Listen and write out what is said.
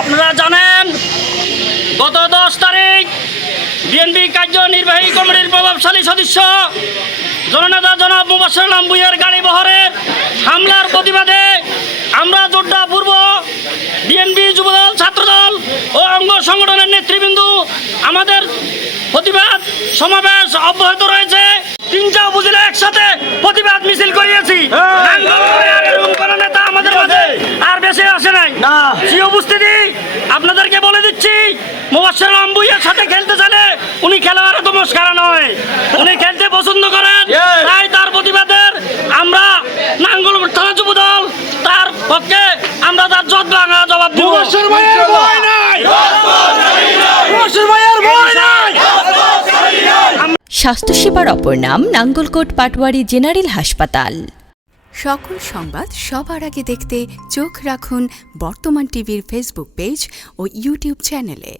আপনারা জানেন, গত দশ তারিখ বিএনপি কার্যনির্বাহী কমিটির প্রভাবশালী সদস্য জননেতা জনাব মুবাসর লাম্বুয়ের গাড়ি বহরে হামলার প্রতিবাদে আমরা জোড্ডা পূর্ব বিএনপি যুবদল, ছাত্রদল ও অঙ্গ সংগঠনের নেতৃবৃন্দ আমাদের প্রতিবাদ সমাবেশ অব্যাহত রয়েছে। তিনটা উপজেলা একসাথে প্রতিবাদ মিছিল করিয়েছি। মোবাসর আম্বুইয়ের সাথে খেলতে চাইলে উনি খেলোয়াড় তো মস্কারা নয়। উনি খেলতে পছন্দ করেন। তাই তার প্রতিবাদের আমরা নাঙ্গল থানা যুব দল তার পক্ষে আমরা তার যত ভাঙা জবাব দিব। মুবাসের ভাইয়ের ভয় নাই। মুবাসের ভাইয়ের ভয় নাই। স্বাস্থ্যসেবার অপর নাম নাঙ্গলকোট পাটওয়ারি জেনারেল হাসপাতাল। সকল সংবাদ সবার আগে দেখতে চোখ রাখুন বর্তমান টিভির ফেসবুক পেজ ও ইউটিউব চ্যানেলে।